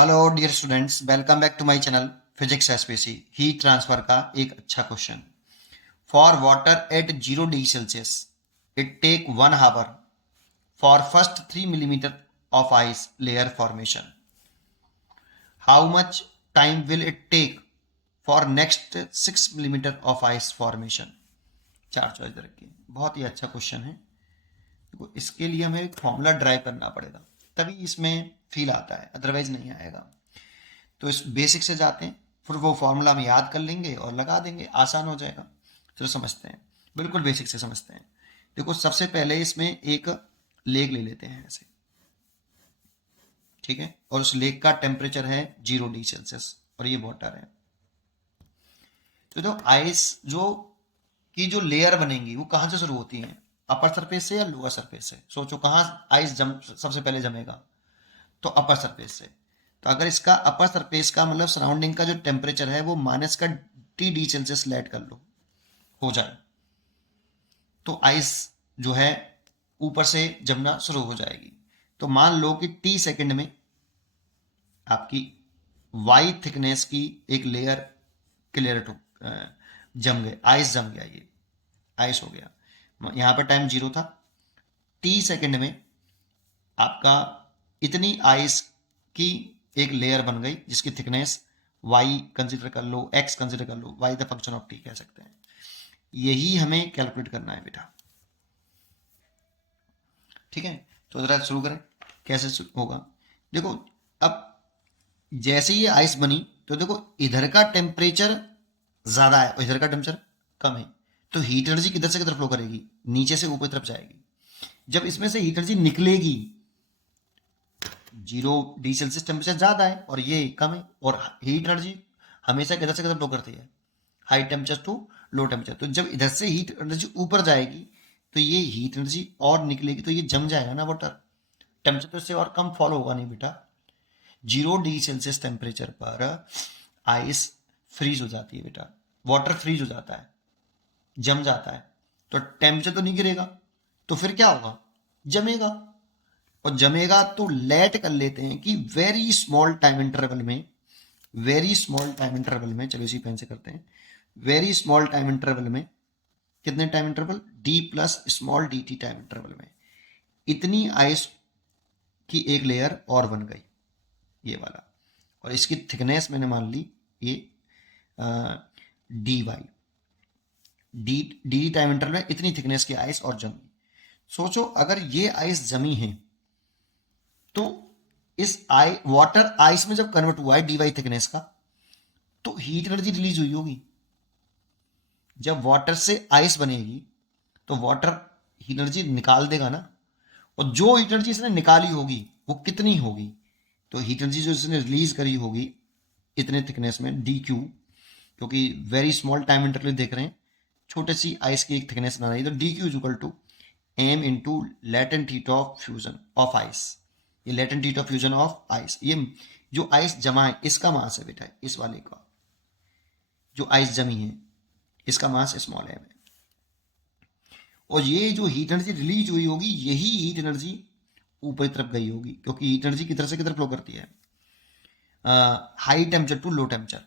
Hello dear students, welcome back to my channel physics SPC. Heat transfer का एक अच्छा question. For water at 0 degree Celsius it take 1 hour for first 3 millimetre of ice layer formation. How much time will it take for next 6 millimetre of ice formation. चार choice रखी है। बहुत ही अच्छा question है। देखो, इसके लिए हमें एक फॉर्मूला ड्राइव करना पड़ेगा, तभी इसमें फील आता है, अदरवाइज नहीं आएगा। तो इस बेसिक से जाते हैं, फिर वो फॉर्मूला हम याद कर लेंगे और लगा देंगे, आसान हो जाएगा। चलो समझते हैं, बिल्कुल बेसिक से समझते हैं। देखो, सबसे पहले इसमें एक लेक ले लेते हैं ऐसे, ठीक है। और उस लेक का टेम्परेचर है 0 डिग्री सेल्सियस और ये वाटर है। तो आइस जो लेयर बनेंगी वो कहाँ से शुरू होती है? अपर सरफेस से या लोअर सरफेस से? सोचो, कहाँ आइस सबसे पहले जमेगा? तो अपर सरफेस से। तो अगर इसका अपर सरफेस का मतलब सराउंडिंग का जो टेम्परेचर है वो -T°C लेट कर लो, हो जाए, तो आइस जो है ऊपर से जमना शुरू हो जाएगी। तो मान लो कि T सेकंड में आपकी वाई थिकनेस की एक लेयर क्लियर जम गए, आइस जम गया, ये आइस हो गया। यहां पर टाइम 0 था। T सेकंड में आपका इतनी आइस की एक लेयर बन गई जिसकी थिकनेस y कंसिडर कर लो, x कंसिडर कर लो, y the function of t कह सकते हैं। यही हमें कैलकुलेट करना है बेटा, ठीक है। तो जरा शुरू करें, कैसे होगा। देखो, अब जैसे ये आइस बनी तो देखो, इधर का टेम्परेचर ज्यादा है और इधर का टेम्परेचर कम है। तो हीट एनर्जी किधर से किधर फ्लो करेगी? नीचे से ऊपर तरफ जाएगी। जब इसमें से हीट एनर्जी निकलेगी, 0 डिग्री सेल्सियस टेम्परेचर ज्यादा है और ये कम है, और हीट एनर्जी हमेशा किधर से किधर फ्लो करती है? High temperature to low temperature. तो जब इधर से हीट एनर्जी ऊपर जाएगी तो ये हीट एनर्जी और निकलेगी, तो ये जम जाएगा ना वाटर। टेम्परेचर तो इससे और कम फॉलो होगा नहीं बेटा। 0 डिग्री सेल्सियस टेम्परेचर पर आइस फ्रीज हो जाती है बेटा, वाटर फ्रीज हो जाता है, जम जाता है। तो टेम्परेचर तो नहीं गिरेगा, तो फिर क्या होगा? जमेगा। और जमेगा तो लेट कर लेते हैं कि वेरी स्मॉल टाइम इंटरवल में, वेरी स्मॉल टाइम इंटरवल में, चलो इसी पेन से करते हैं, वेरी स्मॉल टाइम इंटरवल में, कितने time interval? D plus small D T time interval में इतनी आइस की एक लेयर और बन गई, ये वाला। और इसकी थिकनेस मैंने मान ली ये D Y, D D time interval में इतनी थिकनेस की आइस और जमी। सोचो, अगर ये आइस जमी है तो इस वाटर आइस में जब कन्वर्ट हुआ है डी वाई थिकनेस का, तो हीट एनर्जी रिलीज हुई होगी। जब वाटर से आइस बनेगी तो वाटर हीट एनर्जी निकाल देगा ना। और जो हीट एनर्जी इसने निकाली होगी वो कितनी होगी? तो हीट एनर्जी जो इसने रिलीज करी होगी इतने थिकनेस में, डी क्यू, क्योंकि वेरी स्मॉल टाइम इंटरवल देख रहे हैं, छोटे सी आइस की एक थिकनेस बना रही है, तो D Q is equal to M into latent heat of fusion of ice. ये latent heat of fusion of ice, ये जो आइस जमा है इसका मास है बेटा, इस वाले का जो आइस जमी है इसका मास स्मॉल है। और ये जो हीट एनर्जी रिलीज हुई होगी यही हीट एनर्जी ऊपर की तरफ गई होगी, क्योंकि हीट एनर्जी किधर से किधर फ्लो करती है? High temperature to low temperature.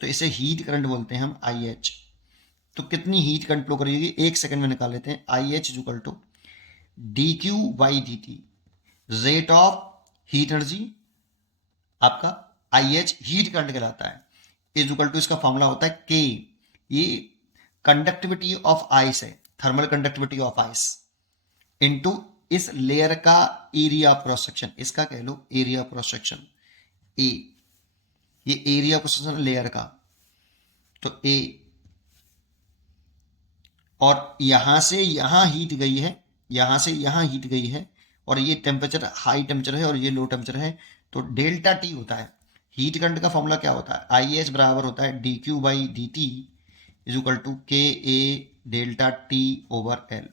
तो इसे हीट करंट बोलते हैं हम, आई एच। तो कितनी हीट करंट फ्लो करेगी? एक सेकंड में निकाल लेते हैं। I H is equal to D Q by D T, rate of heat energy आपका आई एच हीट करंट कहलाता है, इज इक्वल टू, इसका फॉर्मूला होता है के। ये कंडक्टिविटी ऑफ आइस है, thermal conductivity of ice, into इस layer का एरिया ऑफ क्रॉस सेक्शन, इसका कह लो area of cross section A. ये area of cross section layer का, तो ए। और यहां से यहां हीट गई है, यहां से यहां हीट गई है, और ये टेम्परेचर हाई टेम्परेचर है और ये लो टेम्परेचर है, तो डेल्टा टी होता है। हीट करंट का फॉर्मूला क्या होता है? आई एच बराबर होता है D Q by D T is equal to K A delta T over L,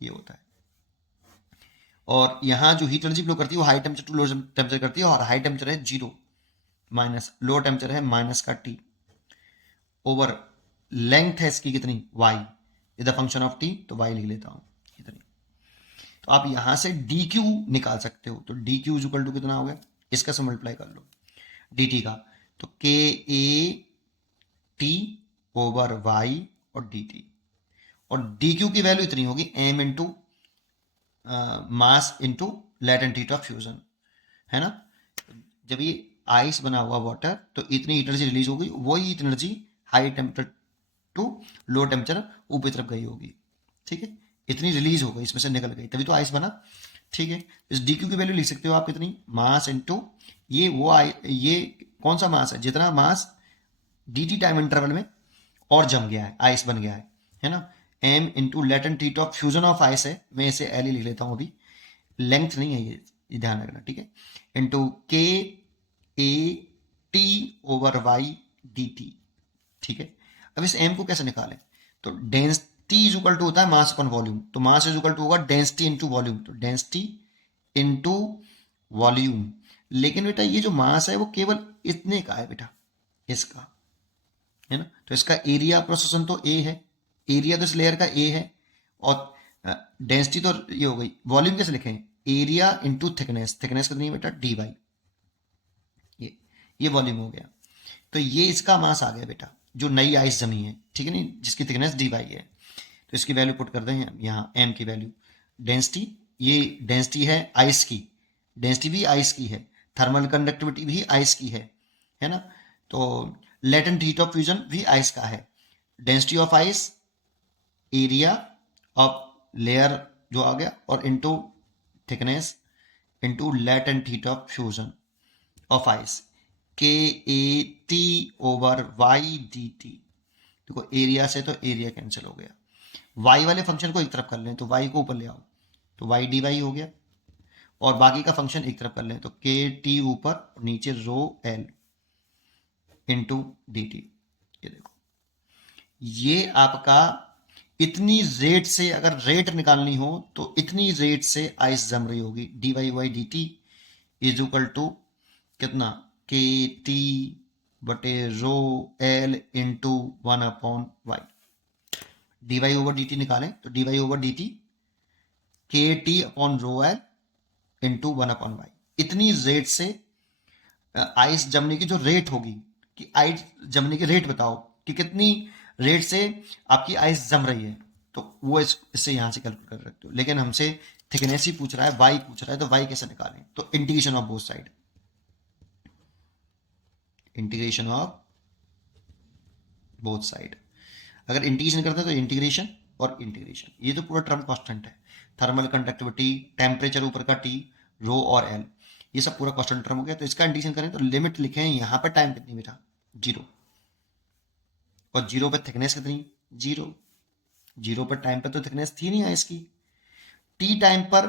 ये होता है। और यहाँ जो हीट एनर्जी फ्लो करती है वो high temperature to low temperature करती है, और हाई टेम्परेचर है 0 माइनस, लो टेम्परेचर है माइनस का टी ओवर लेंथ है इसकी कितनी? y, is the function of t, तो y लिख लेता हूं इतनी। तो आप यहां से डी क्यू निकाल सकते हो, तो D Q is equal to कितना हो गया? इसका से मल्टीप्लाई कर लो डी टी का, तो K A T over Y और डी टी, और डी क्यू की वैल्यू इतनी होगी M into mass into latent heat of fusion, है ना। जब ये आइस बना हुआ वाटर तो इतनी एनर्जी रिलीज होगी, वही energy high temperature to low temperature ऊपर तरफ गई होगी, ठीक है, इतनी रिलीज हो गई, इसमें से निकल गई, तभी तो आइस बना, ठीक है। इस डी क्यू की वैल्यू लिख सकते हो आप कितनी, मास इंटू ये वो ये कौन सा मास है, जितना मास डी टी टाइम इंटरवल में और जम गया है, आइस बन गया है ना। M into latent heat of fusion of ice है, मैं इसे एल ही लिख लेता हूँ अभी, लेंथ नहीं है ये ध्यान रखना, ठीक है, into K A T over Y D T, ठीक है। अब इस एम को कैसे निकालें, तो डेंसिटी इज इक्वल टू होता है मास अपॉन वॉल्यूम, तो मास इज इक्वल टू होगा डेंसिटी इंटू वॉल्यूम, तो डेंसिटी इंटू वॉल्यूम। लेकिन बेटा ये जो मास है वो केवल इतने का है बेटा, इसका, है ना, तो इसका एरिया प्रोसेसन तो ए है, एरिया तो इस लेयर का ए है, और डेंसिटी तो ये हो गई, वॉल्यूम कैसे लिखें, एरिया इंटू थिकनेस, थिकनेस कितनी है बेटा डी वाई, ये वॉल्यूम हो गया। तो ये इसका मास आ गया बेटा, जो नई आइस जमी है, ठीक है, नहीं, जिसकी थिकनेस डी वाई है, तो इसकी वैल्यू पुट कर दें यहाँ, एम की वैल्यू, डेंसिटी, ये डेंसिटी है आइस की, डेंसिटी भी आइस की है, थर्मल कंडक्टिविटी भी आइस की है ना, तो लेटेंट हीट ऑफ फ्यूजन भी आइस का है, density of ice, area of layer जो आ गया, और into thickness into latent heat of fusion of ice, K A T over Y D T. देखो एरिया से तो एरिया कैंसिल हो गया, वाई वाले फंक्शन को एक तरफ कर लें तो वाई को ऊपर ले आओ, तो वाई डी वाई हो गया, और बाकी का फंक्शन एक तरफ कर लें तो के टी ऊपर, नीचे रो एल इंटू डी टी। ये देखो, ये आपका इतनी रेट से, अगर रेट निकालनी हो तो इतनी रेट से आइस जम रही होगी, D Y Y D T is equal to कितना, के टी बटे रो एल इंटू 1/वाई, D Y over D T निकालें तो D Y over D T K T upon rho L into 1/वाई, इतनी रेट से आइस जमने की जो रेट होगी, कि आइस जमने की रेट बताओ कि कितनी रेट से आपकी आइस जम रही है, तो वो इससे यहां से कैलकुलेट कर सकते हो। लेकिन हमसे थिकनेस ही पूछ रहा है, वाई पूछ रहा है, तो वाई कैसे निकालें, तो integration of both side, integration of both side, अगर इंटीग्रेशन करते हैं तो इंटीग्रेशन और इंटीग्रेशन, ये तो पूरा टर्म कांस्टेंट है, थर्मल कंडक्टिविटी, टेम्परेचर ऊपर का टी, रो और एल, ये सब पूरा कांस्टेंट टर्म हो गया। तो इसका इंटीग्रेशन करें तो लिमिट लिखें, यहाँ पर टाइम कितनी बेटा 0, और 0 पर थिकनेस कितनी 0, 0 पर टाइम पर तो थिकनेस थी नहीं है इसकी, टी टाइम पर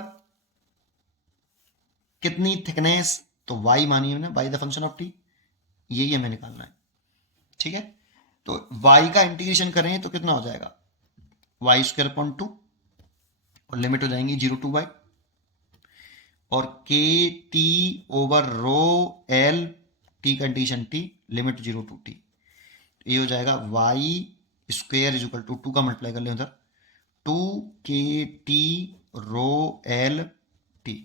कितनी थिकनेस, तो वाई मानिए ना, why the function of T, यही हमें निकालना है, ठीक है। तो y का इंटीग्रेशन करें तो कितना हो जाएगा, वाई स्क्वायर अपॉन 2, और लिमिट हो जाएंगी 0 to y, और K T over rho L, T का integration T, limit 0 to t, ये हो जाएगा Y square is equal to 2 का मल्टीप्लाई कर लें उधर, 2 K T rho L T,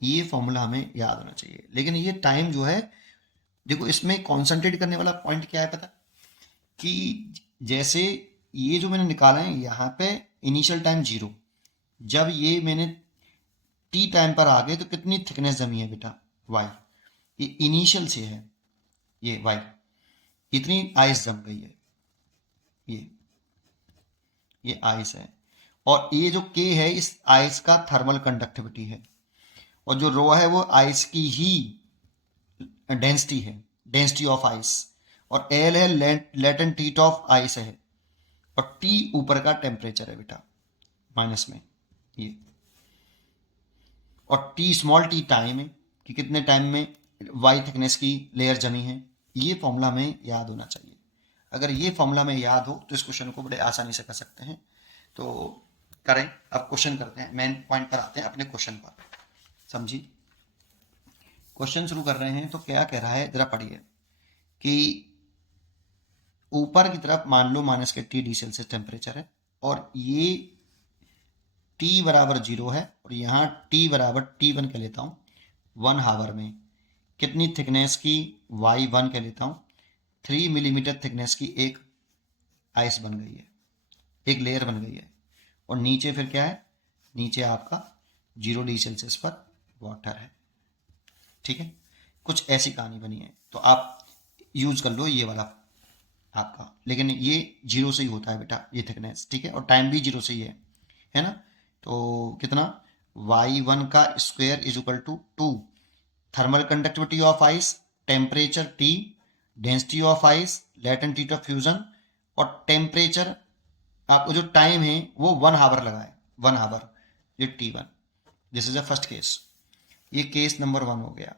ये फॉर्मूला हमें याद होना चाहिए। लेकिन ये टाइम जो है, देखो इसमें कॉन्सेंट्रेट करने वाला पॉइंट क्या है पता, कि जैसे ये जो मैंने निकाला है यहाँ पे इनिशियल टाइम 0, जब ये मैंने टी टाइम पर आ गए तो कितनी थिकनेस जमी है बेटा वाई, ये इनिशियल से है, ये वाई इतनी आइस जम गई है, ये आइस है, और ये जो के है इस आइस का थर्मल कंडक्टिविटी है, और जो रो है वो आइस की ही डेंसिटी है, डेंसिटी ऑफ आइस, और एल है लेटेंट हीट ऑफ आइस है, और टी ऊपर का टेम्परेचर है बेटा माइनस में ये, और टी स्मॉल टी टाइम है कि कितने टाइम में वाई थिकनेस की लेयर जमी है, ये फॉर्मूला हमें याद होना चाहिए। अगर ये फॉर्मूला हमें याद हो तो इस क्वेश्चन को बड़े आसानी से कर सकते हैं। तो करें, अब क्वेश्चन करते हैं, मेन पॉइंट पर आते हैं अपने क्वेश्चन पर, समझी। क्वेश्चन शुरू कर रहे हैं तो क्या कह रहा है जरा पढ़िए, कि ऊपर की तरफ मान लो माइनस के टी डी सेल्सियस टेम्परेचर है, और ये t बराबर 0 है, और यहाँ t बराबर T1 के लेता हूँ 1 हावर में, कितनी थिकनेस की, y1 कह लेता हूँ, 3 मिलीमीटर थिकनेस की एक आइस बन गई है, एक लेयर बन गई है। और नीचे फिर क्या है, नीचे आपका 0 डिग्री सेल्सियस पर वाटर है। ठीक है, कुछ ऐसी कहानी बनी है। तो आप यूज कर लो ये वाला आपका, लेकिन ये 0 से ही होता है बेटा ये थिकनेस। ठीक है, और टाइम भी 0 से ही है ना। तो कितना, y1 का square is equal to 2 thermal conductivity of ice, temperature T, density of ice, latent heat of fusion, और टेम्परेचर आपको जो टाइम है वो 1 हावर लगा है, 1 हावर, ये T1। This is a first case, ये केस नंबर 1 हो गया।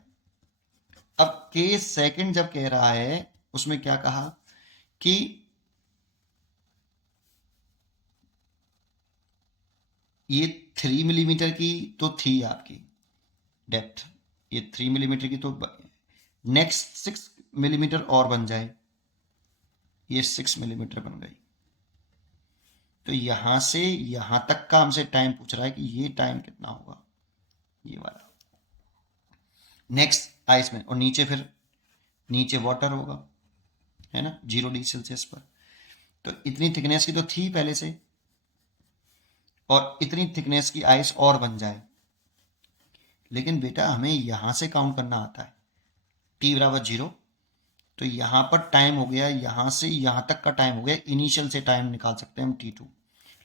अब केस सेकंड जब कह रहा है, उसमें क्या कहा कि ये 3 मिलीमीटर की तो थी आपकी डेप्थ, ये 3 मिलीमीटर की, तो नेक्स्ट 6 मिलीमीटर और बन जाए, ये 6 मिलीमीटर बन गई। तो यहां से यहां तक का हमसे टाइम पूछ रहा है कि ये टाइम कितना होगा, ये वाला नेक्स्ट आइस में। और नीचे फिर नीचे वाटर होगा, है ना, 0 डिग्री सेल्सियस पर। तो इतनी थिकनेस की तो थी पहले से, और इतनी थिकनेस की आइस और बन जाए। लेकिन बेटा हमें यहां से काउंट करना आता है, t बराबर 0। तो यहां पर टाइम हो गया, यहां से यहां तक का टाइम हो गया, इनिशियल से टाइम निकाल सकते हैं हम t2।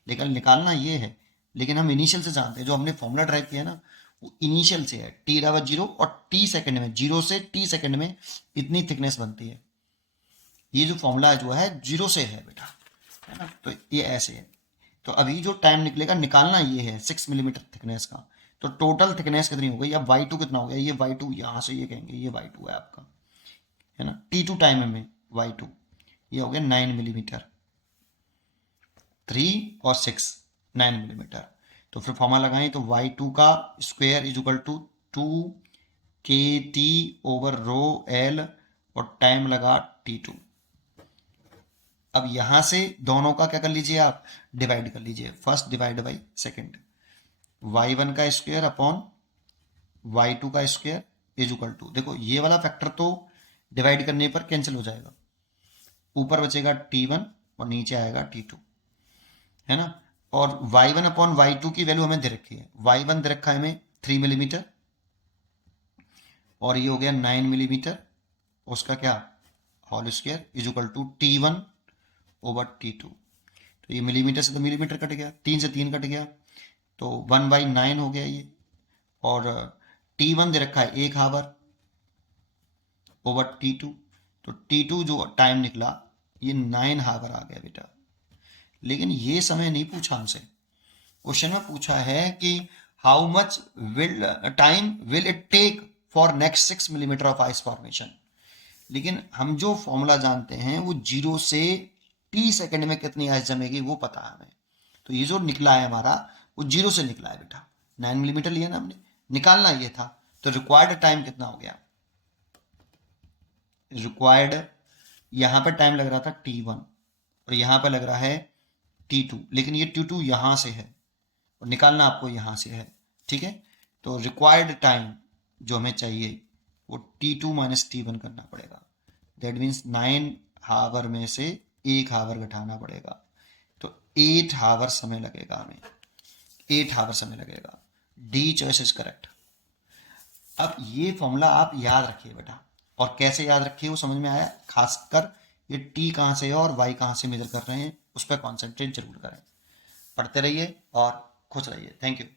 लेकिन निकालना ये है, लेकिन हम इनिशियल से जानते हैं, जो हमने फॉर्मूला ड्राइव किया ना वो इनिशियल से है, t बराबर 0 और t सेकंड में, 0 से t सेकंड में इतनी थिकनेस बनती है। ये जो फॉर्मूला जो है 0 से है बेटा, है ना। तो ये ऐसे है। तो अभी जो टाइम निकलेगा निकालना ये है 6 मिलीमीटर थिकनेस का। तो टोटल थिकनेस कितनी हो गई, अब y2 कितना हो गया, ये y2 यहाँ से ये कहेंगे ये y2 है आपका, है ना। t2 टाइम में y2 ये हो गया 9 मिलीमीटर, 3 और 6 9 मिलीमीटर। तो फिर फॉर्मूला लगाएं तो y2 का square is equal to 2 kt over rho l, और टाइम लगा t2। अब यहां से दोनों का क्या कर लीजिए आप, डिवाइड कर लीजिए, first divide by second, y1 का स्क्वायर अपॉन y2 का स्क्वायर इज इक्वल टू, देखो ये वाला फैक्टर तो डिवाइड करने पर कैंसिल हो जाएगा, ऊपर बचेगा t1 और नीचे आएगा t2, है ना। और y1 अपॉन y2 की वैल्यू हमें दे रखी है, y1 दे रखा है हमें 3 मिलीमीटर, और ये हो गया 9 मिलीमीटर, उसका क्या whole square is equal to t1 over t2। तो ये मिलीमीटर से तो मिलीमीटर कट गया, 3 से 3 कट गया, तो 1/9 हो गया ये। और t1 दे रखा है 1 हावर ओवर t2, तो t2 जो टाइम निकला ये 9 हावर आ गया बेटा। लेकिन ये समय नहीं पूछा हमसे, क्वेश्चन में पूछा है कि how much will time will it take for next 6 millimetre of ice formation. लेकिन हम जो फॉर्मूला जानते हैं वो 0 से t सेकंड में कितनी आइस जमेगी वो पता है हमें। तो ये जो निकला है हमारा वो 0 से निकला है बेटा, 9 मिलीमीटर लिया ना हमने, निकालना ये था। तो रिक्वायर्ड टाइम कितना हो गया, रिक्वायर्ड यहां पर टाइम लग रहा था t1 और यहां पर लग रहा है t2, लेकिन ये t2 यहां से है और निकालना आपको यहां से है। ठीक है, तो रिक्वायर्ड टाइम जो हमें चाहिए वो t2 माइनस t1 करना पड़ेगा। दैट मीन्स 9 हावर में से 1 हावर घटाना पड़ेगा, तो 8 हावर समय लगेगा हमें, 8 हावर समय लगेगा। D choice is correct. अब ये फॉर्मूला आप याद रखिए बेटा, और कैसे याद रखिए वो समझ में आया, खासकर ये टी कहाँ से है और वाई कहाँ से मेजर कर रहे हैं उस पर कॉन्सेंट्रेट जरूर करें। पढ़ते रहिए और खुश रहिए। Thank you.